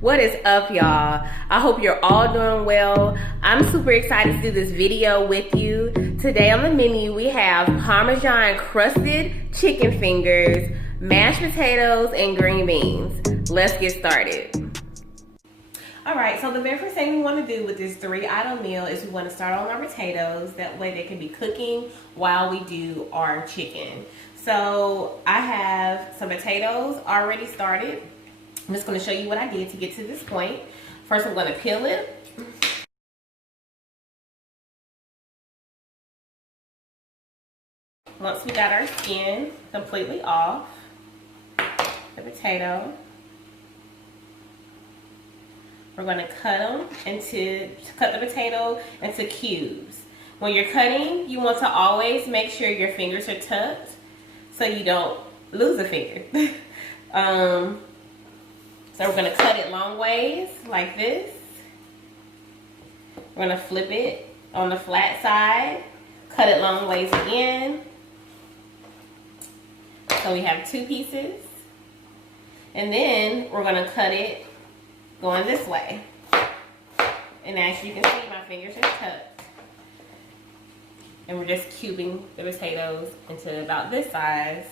What is up, y'all? I hope you're all doing well. I'm super excited to do this video with you. Today on the menu we have Parmesan crusted chicken fingers, mashed potatoes, and green beans. Let's get started. Alright, so the very first thing we want to do with this 3-item meal is we want to start on our potatoes. That way they can be cooking while we do our chicken. So I have some potatoes already started. I'm just going to show you what I did to get to this point. First, I'm going to peel it. Once we got our skin completely off the potato, we're going to cut the potato into cubes. When you're cutting, you want to always make sure your fingers are tucked so you don't lose a finger. So we're going to cut it long ways like this. We're going to flip it on the flat side, cut it long ways again. So we have 2 pieces. And then we're going to cut it going this way. And as you can see, my fingers are tucked. And we're just cubing the potatoes into about this size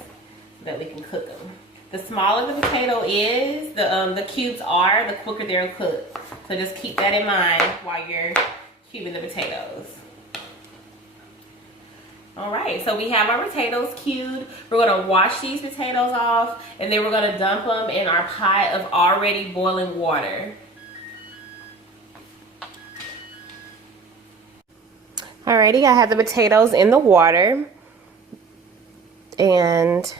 so that we can cook them. The smaller the potato is, the cubes are, the quicker they're cooked. So just keep that in mind while you're cubing the potatoes. Alright, so we have our potatoes cubed. We're going to wash these potatoes off, and then we're going to dump them in our pot of already boiling water. Alrighty, I have the potatoes in the water. And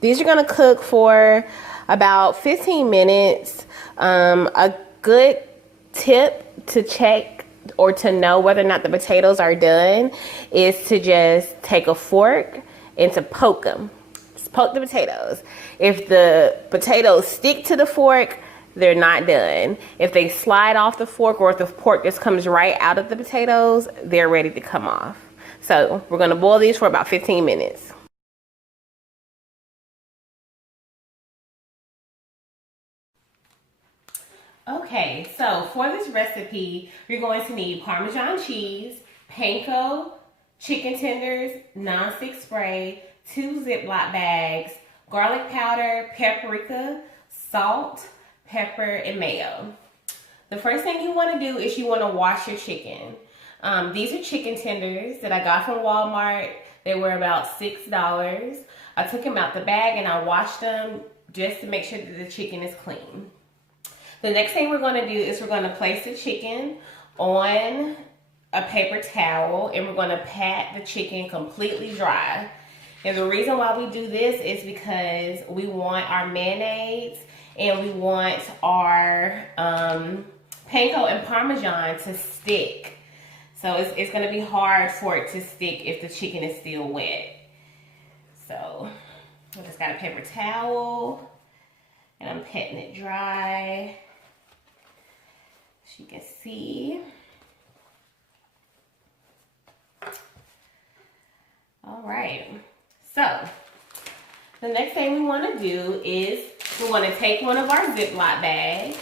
these are going to cook for about 15 minutes. A good tip to check or to know whether or not the potatoes are done is to just take a fork and to poke them. Just poke the potatoes. If the potatoes stick to the fork, they're not done. If they slide off the fork, or if the fork just comes right out of the potatoes, they're ready to come off. So we're going to boil these for about 15 minutes. Okay, so for this recipe, you're going to need Parmesan cheese, panko, chicken tenders, nonstick spray, 2 Ziploc bags, garlic powder, paprika, salt, pepper, and mayo. The first thing you want to do is you want to wash your chicken. These are chicken tenders that I got from Walmart. They were about $6. I took them out the bag and I washed them just to make sure that the chicken is clean. The next thing we're going to do is we're going to place the chicken on a paper towel, and we're going to pat the chicken completely dry. And the reason why we do this is because we want our mayonnaise and we want our panko and Parmesan to stick. So it's going to be hard for it to stick if the chicken is still wet. So I just got a paper towel and I'm patting it dry. As you can see. All right. So the next thing we want to do is we want to take one of our Ziploc bags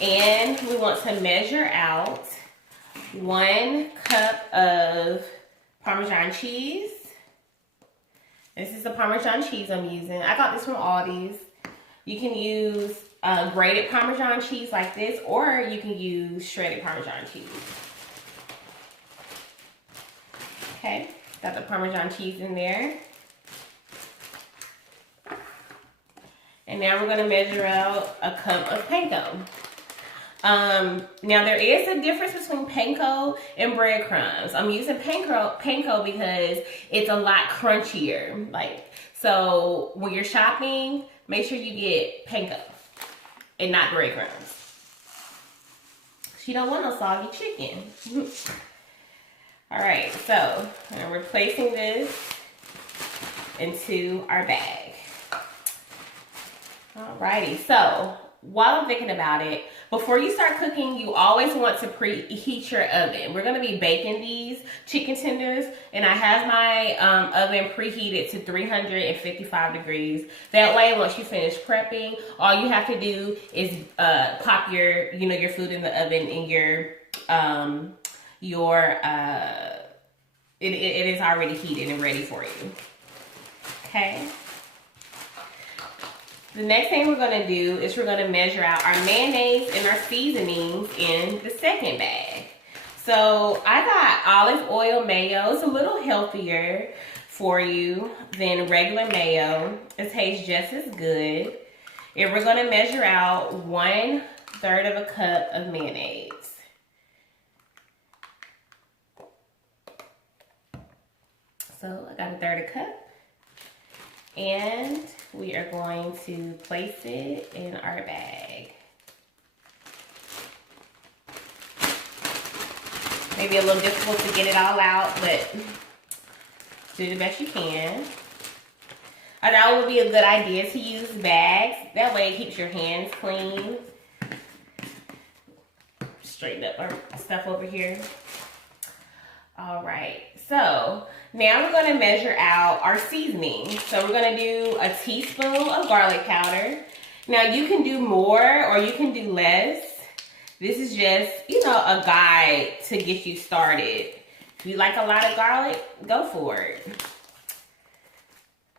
and we want to measure out 1 cup of Parmesan cheese. This is the Parmesan cheese I'm using. I got this from Aldi's. You can use grated Parmesan cheese like this, or you can use shredded Parmesan cheese. Okay, got the Parmesan cheese in there. And now we're going to measure out a cup of panko. Now there is a difference between panko and breadcrumbs. I'm using panko because it's a lot crunchier. So when you're shopping, make sure you get panko and not breadcrumbs. You don't want no soggy chicken. Alright, so we're placing this into our bag. Alrighty, so while I'm thinking about it, before you start cooking, you always want to preheat your oven. We're going to be baking these chicken tenders, and I have my oven preheated to 355 degrees. That way, once you finish prepping, all you have to do is pop your, your food in the oven, and it is already heated and ready for you. Okay. The next thing we're going to do is we're going to measure out our mayonnaise and our seasonings in the second bag. So I got olive oil mayo. It's a little healthier for you than regular mayo. It tastes just as good. And we're going to measure out 1/3 of a cup of mayonnaise. So I got 1/3 cup. And we are going to place it in our bag. Maybe a little difficult to get it all out, but do the best you can. I know it would be a good idea to use bags. That way it keeps your hands clean. Straighten up our stuff over here. All right, so now we're going to measure out our seasoning. So we're going to do a teaspoon of garlic powder. Now you can do more or you can do less. This is just, a guide to get you started. If you like a lot of garlic, go for it.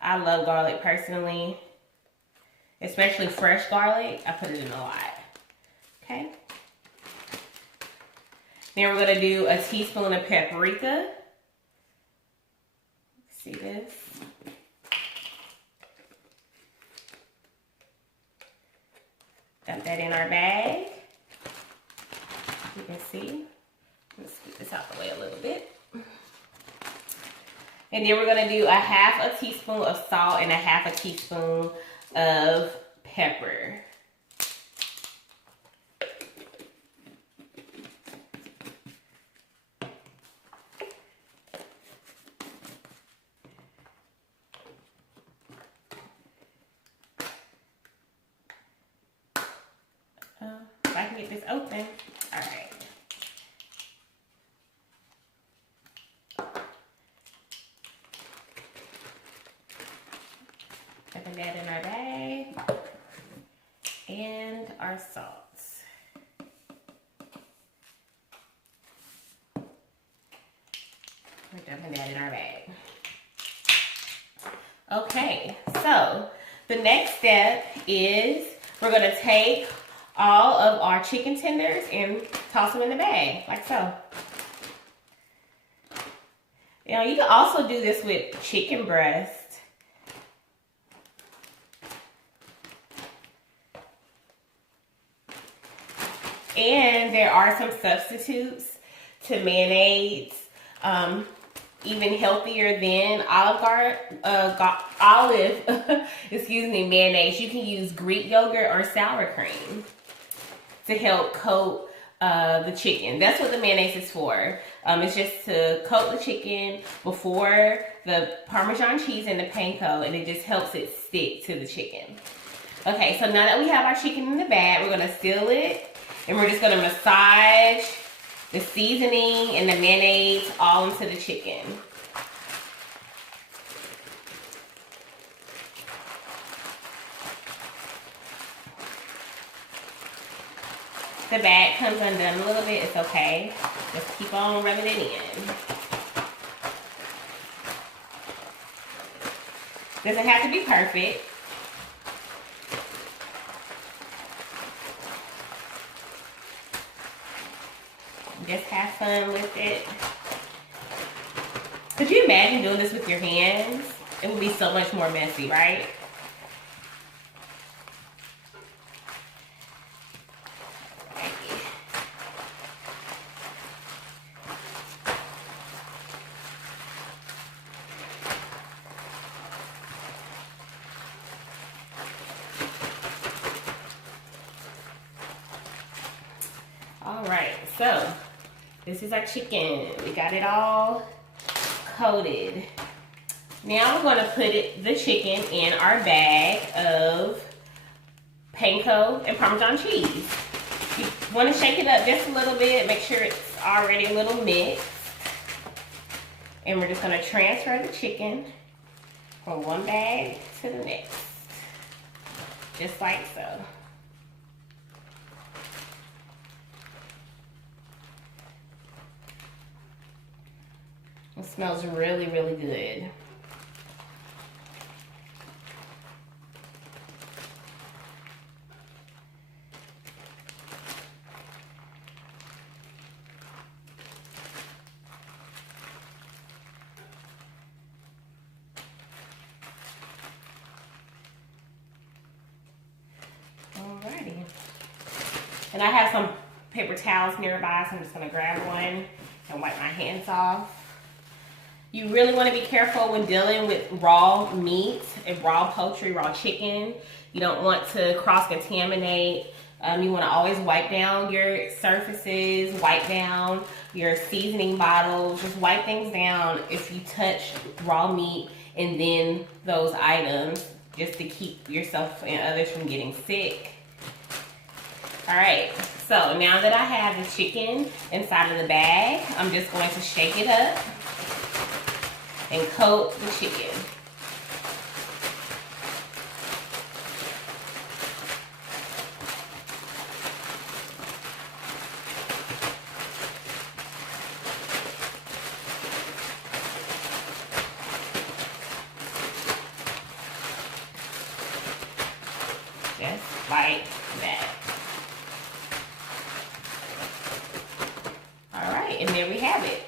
I love garlic personally, especially fresh garlic. I put it in a lot. Okay. Then we're going to do a teaspoon of paprika. See this? Dump that in our bag. You can see. Let's get this out the way a little bit. And then we're going to do 1/2 teaspoon of salt and 1/2 teaspoon of pepper. If I can get this open. All right. Putting that in our bag. And our salts. We're dumping that in our bag. Okay, so the next step is we're going to take all of our chicken tenders and toss them in the bag, like so. You can also do this with chicken breast. And there are some substitutes to mayonnaise, even healthier than mayonnaise. You can use Greek yogurt or sour cream to help coat the chicken. That's what the mayonnaise is for. It's just to coat the chicken before the Parmesan cheese and the panko, and it just helps it stick to the chicken. Okay, so now that we have our chicken in the bag, we're going to seal it, and we're just going to massage the seasoning and the mayonnaise all into the chicken. The bag comes undone a little bit, it's okay. Just keep on rubbing it in. Doesn't have to be perfect. Just have fun with it. Could you imagine doing this with your hands? It would be so much more messy, right? All right, so this is our chicken. We got it all coated. Now we're going to put the chicken in our bag of panko, and Parmesan cheese. You want to shake it up just a little bit, make sure it's already a little mixed. And we're just going to transfer the chicken from one bag to the next. Just like so. It smells really, really good. Alrighty. And I have some paper towels nearby, so I'm just gonna grab one and wipe my hands off. You really want to be careful when dealing with raw meat and raw poultry, raw chicken. You don't want to cross-contaminate. You want to always wipe down your surfaces, wipe down your seasoning bottles. Just wipe things down if you touch raw meat and then those items, just to keep yourself and others from getting sick. All right, so now that I have the chicken inside of the bag, I'm just going to shake it up and coat the chicken. Just like that. All right, and there we have it.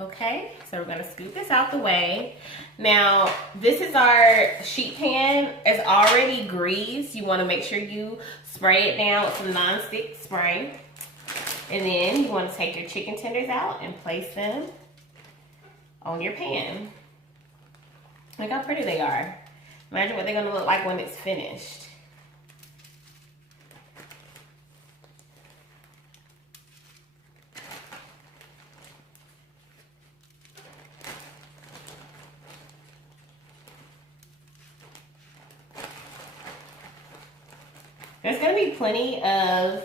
Okay, so we're gonna scoop this out the way. Now, this is our sheet pan. It's already greased. You wanna make sure you spray it down with some non-stick spray. And then you wanna take your chicken tenders out and place them on your pan. Look how pretty they are. Imagine what they're gonna look like when it's finished. There's gonna be plenty of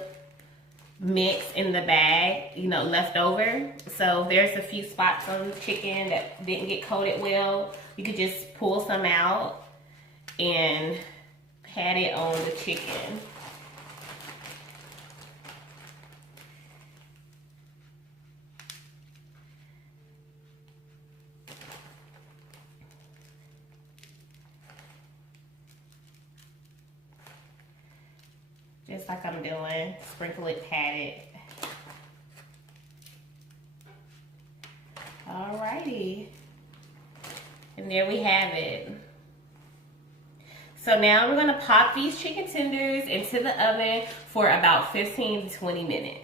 mix in the bag, you know, left over. So if there's a few spots on the chicken that didn't get coated well, you could just pull some out and pat it on the chicken. Just like I'm doing, sprinkle it, pat it. Alrighty. And there we have it. So now we're gonna pop these chicken tenders into the oven for about 15 to 20 minutes.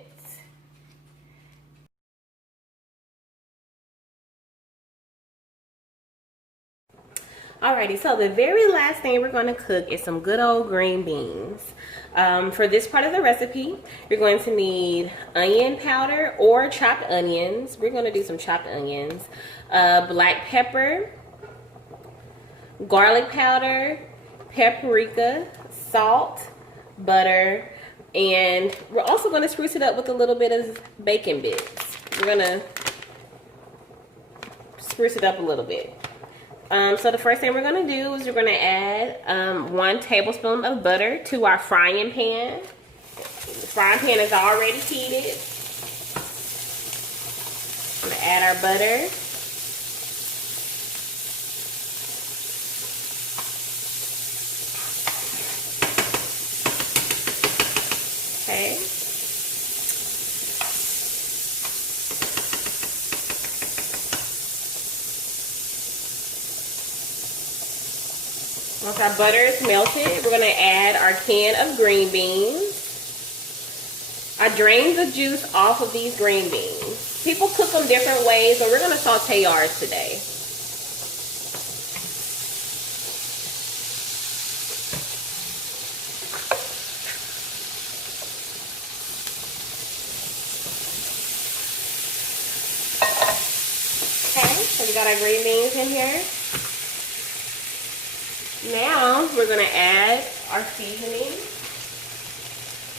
Alrighty, so the very last thing we're going to cook is some good old green beans. For this part of the recipe, you're going to need onion powder or chopped onions. We're going to do some chopped onions. Black pepper, garlic powder, paprika, salt, butter, and we're also going to spruce it up with a little bit of bacon bits. We're going to spruce it up a little bit. So the first thing we're going to do is we're going to add 1 tablespoon of butter to our frying pan. The frying pan is already heated. I'm going to add our butter. Okay. Once our butter is melted, we're going to add our can of green beans. I drained the juice off of these green beans. People cook them different ways, but we're going to saute ours today. Okay, so we got our green beans in here. Now we're going to add our seasoning.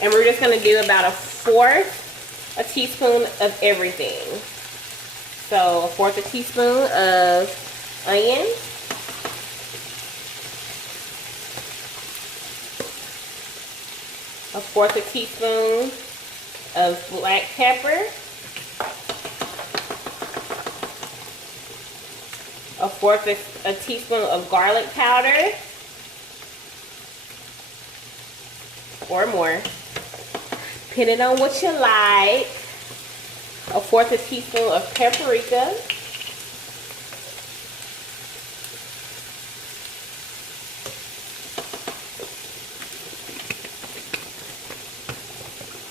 And we're just gonna do about 1/4 a teaspoon of everything. So 1/4 a teaspoon of onion. 1/4 a teaspoon of black pepper. 1/4 a teaspoon of garlic powder. Or more, depending on what you like. 1/4 a teaspoon of paprika.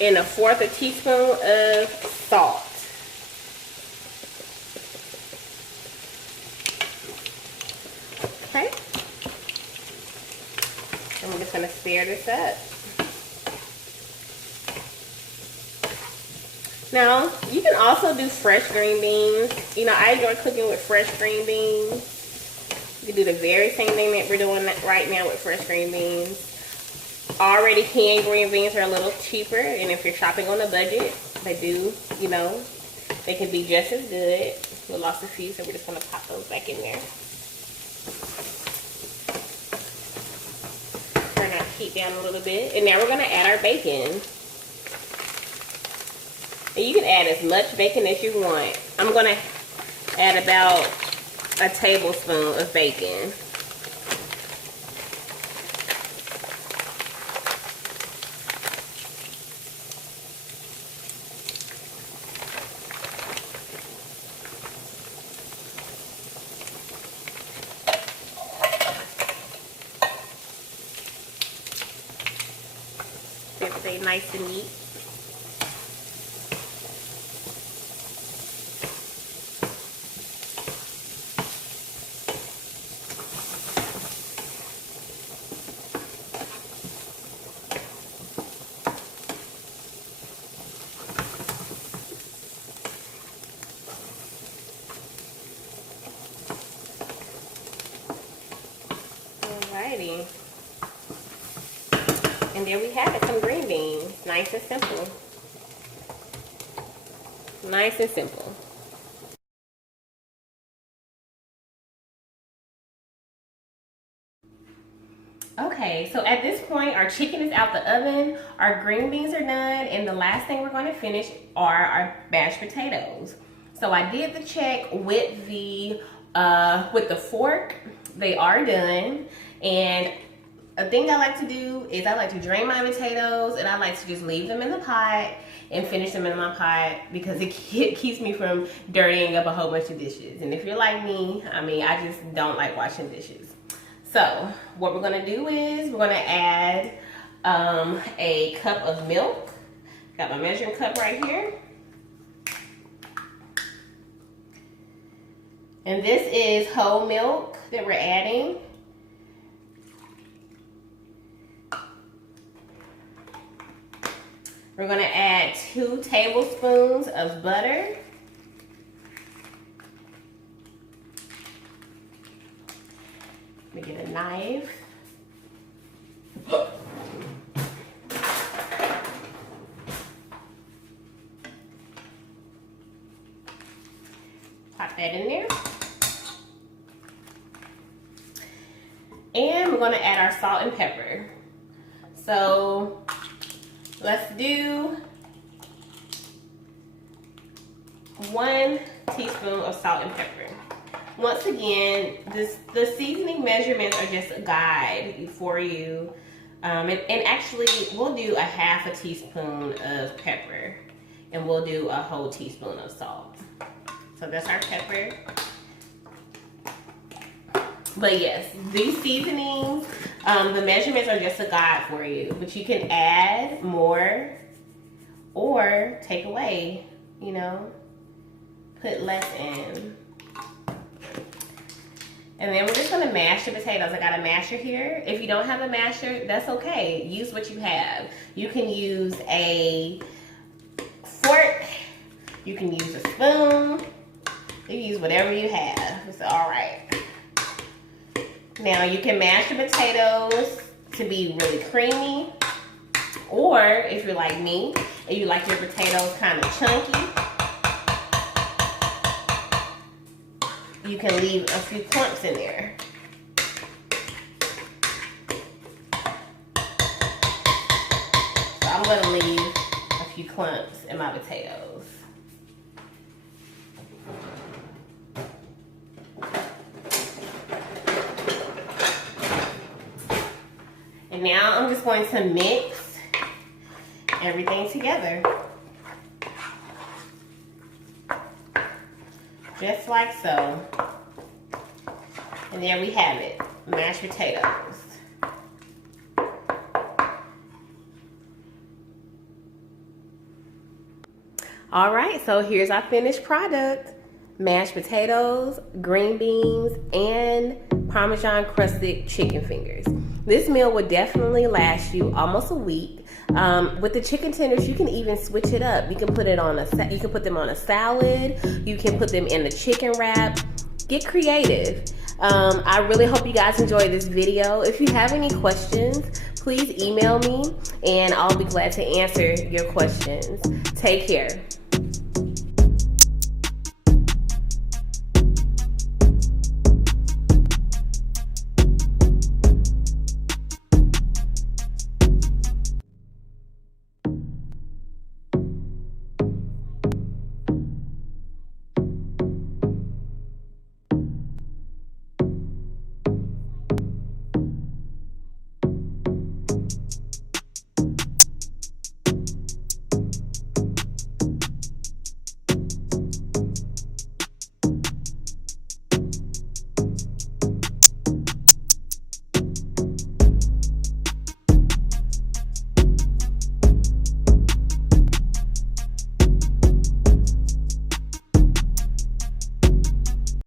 And 1/4 a teaspoon of salt. Okay. And we're just gonna stir this up. Now, you can also do fresh green beans. You know, I enjoy cooking with fresh green beans. You can do the very same thing that we're doing right now with fresh green beans. Already canned green beans are a little cheaper, and if you're shopping on a budget, they do, you know, they can be just as good. We lost a few, so we're just gonna pop those back in there. Turn our heat down a little bit, and now we're gonna add our bacon. And you can add as much bacon as you want. I'm gonna add about a tablespoon of bacon. Stay nice and neat. Alrighty. And there we have it, some green beans. Nice and simple. Nice and simple. Okay, so at this point, our chicken is out the oven, our green beans are done, and the last thing we're going to finish are our mashed potatoes. So I did the check with the fork. They are done, and a thing I like to do is I like to drain my potatoes, and I like to just leave them in the pot and finish them in my pot because it keeps me from dirtying up a whole bunch of dishes. And if you're like me, I mean, I just don't like washing dishes. So what we're gonna do is we're gonna add a cup of milk. Got my measuring cup right here. And this is whole milk that we're adding. We're gonna add 2 tablespoons of butter. Let me get a knife. Pop that in there. And we're gonna add our salt and pepper. So let's do 1 teaspoon of salt and pepper. Once again, the seasoning measurements are just a guide for you. And actually, we'll do a 1/2 teaspoon of pepper, and we'll do a whole teaspoon of salt. So that's our pepper. But yes, these seasonings, the measurements are just a guide for you. But you can add more or take away, you know, put less in. And then we're just gonna mash the potatoes. I got a masher here. If you don't have a masher, that's okay. Use what you have. You can use a fork. You can use a spoon. You can use whatever you have. It's all right. Now you can mash the potatoes to be really creamy. Or if you're like me and you like your potatoes kind of chunky, you can leave a few clumps in there. So I'm going to leave a few clumps in my potatoes. And now I'm just going to mix everything together. Just like so. And there we have it, mashed potatoes. All right, so here's our finished product. Mashed potatoes, green beans, and Parmesan crusted chicken fingers. This meal would definitely last you almost a week. With the chicken tenders, you can even switch it up. You can put them on a salad. You can put them in the chicken wrap. Get creative. I really hope you guys enjoyed this video. If you have any questions, please email me and I'll be glad to answer your questions. Take care.